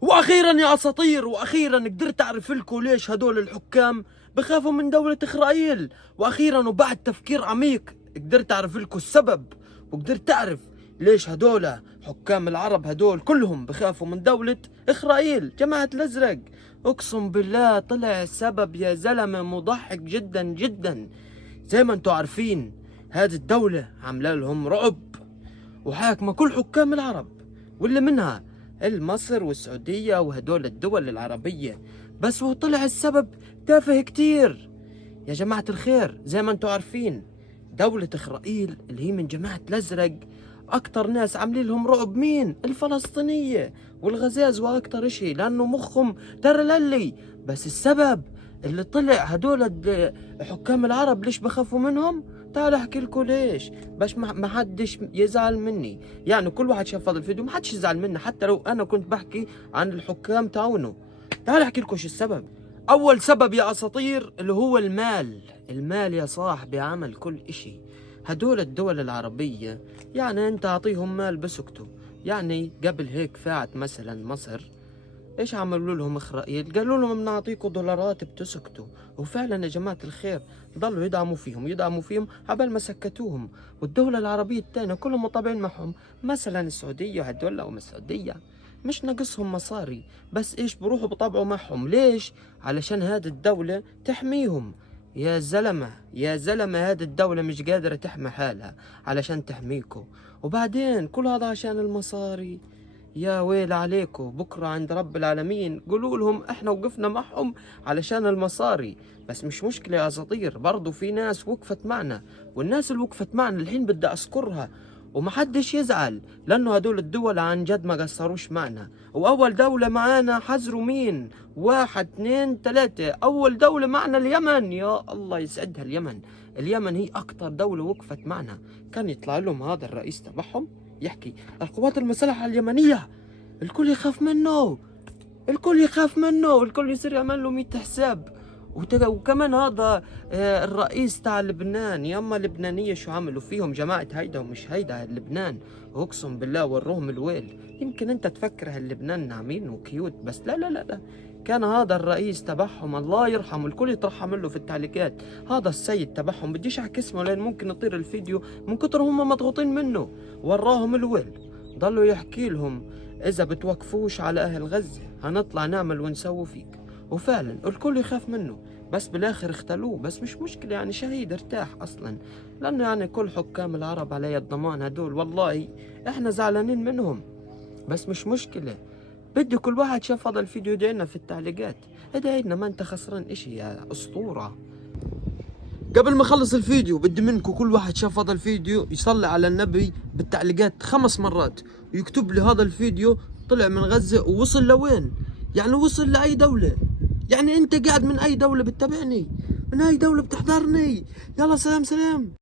واخيرا يا اساطير، واخيرا قدرت اعرف لكم ليش هدول الحكام بخافوا من دولة اسرائيل. واخيرا وبعد تفكير عميق قدرت اعرف لكم السبب، وقدرت اعرف ليش هدول حكام العرب هدول كلهم بخافوا من دولة اسرائيل. جماعة الازرق اقسم بالله طلع السبب يا زلمة مضحك جدا جدا. زي ما انتم عارفين هذه الدولة عامله لهم رعب وحاكمة كل حكام العرب، واللي منها مصر والسعودية وهدول الدول العربية. بس وطلع السبب تافه كتير يا جماعة الخير. زي ما انتم عارفين دولة اسرائيل اللي هي من جماعة الازرق اكتر ناس عاملين لهم رعب مين؟ الفلسطينية والغزاز، واكتر اشي لانه مخهم ترى للي. بس السبب اللي طلع هدول حكام العرب ليش بخافوا منهم؟ تعال احكي لكم ليش، باش ما حدش يزعل مني. يعني كل واحد شاف هذا الفيديو ما حدش يزعل مني، حتى لو انا كنت بحكي عن الحكام تاعونه. تعال احكي لكم شو السبب. اول سبب يا اساطير اللي هو المال. المال يا صاحبي عمل كل اشي. هدول الدول العربية يعني انت اعطيهم مال بسكتوا. يعني قبل هيك فات مثلا مصر ايش عملوا لهم اسرائيل؟ قالوا لهم بنعطيكم دولارات بتسكتوا. وفعلا يا جماعة الخير ضلوا يدعموا فيهم يدعموا فيهم عبال ما سكتوهم. والدولة العربية الثانية كلهم مطابعين معهم، مثلا السعودية هدول لهم السعودية مش ناقصهم مصاري، بس ايش بروحوا بطبعوا معهم. ليش؟ علشان هذه الدولة تحميهم. يا زلمة يا زلمة هذه الدولة مش قادرة تحمي حالها علشان تحميكم، وبعدين كل هذا عشان المصاري. يا ويل عليكم، بكرة عند رب العالمين قولوا لهم احنا وقفنا معهم علشان المصاري. بس مش مشكلة يا اساطير، برضو في ناس وقفت معنا، والناس اللي وقفت معنا الحين بدي اذكرها ومحدش يزعل، لانه هدول الدول عن جد ما قصروش معنا. واول دولة معانا حذروا مين؟ واحد اثنين ثلاثة. اول دولة معنا اليمن، يا الله يسعدها اليمن. اليمن هي اكتر دولة وقفت معنا. كان يطلع لهم هذا الرئيس تبعهم يحكي القوات المسلحة اليمنية الكل يخاف منه، الكل يخاف منه، والكل يصير يعمل له 100 حساب. وكمان هذا الرئيس تاع لبنان، ياما اللبنانية شو عملوا فيهم جماعة هيدا ومش هيدا لبنان. اقسم بالله وروهم الويل. يمكن انت تفكر هاللبنان ناعمين وكيوت، بس لا لا لا لا، كان هذا الرئيس تبعهم الله يرحمه، الكل يترحم له في التعليقات. هذا السيد تبعهم بديش احكي اسمه لان ممكن يطير الفيديو من كتر هم مضغوطين منه. وراهم الويل، ضلوا يحكي لهم اذا بتوقفوش على اهل غزة هنطلع نعمل ونسوي فيك. وفعلا الكل يخاف منه، بس بالاخر اختلوه. بس مش مشكلة، يعني شهيد ارتاح اصلا، لانه يعني كل حكام العرب علي الضمان هدول والله احنا زعلانين منهم. بس مش مشكلة، بدي كل واحد شاف هذا الفيديو يدعي في التعليقات. ادعي لنا، ما انت خسران اشي يا اسطورة. قبل ما اخلص الفيديو بدي منكم كل واحد شاف هذا الفيديو يصلي على النبي بالتعليقات 5 مرات، ويكتب لي هذا الفيديو طلع من غزة ووصل لوين. يعني وصل لأي دولة. يعني انت قاعد من اي دولة بتتابعني، من اي دولة بتحضرني. يلا سلام سلام.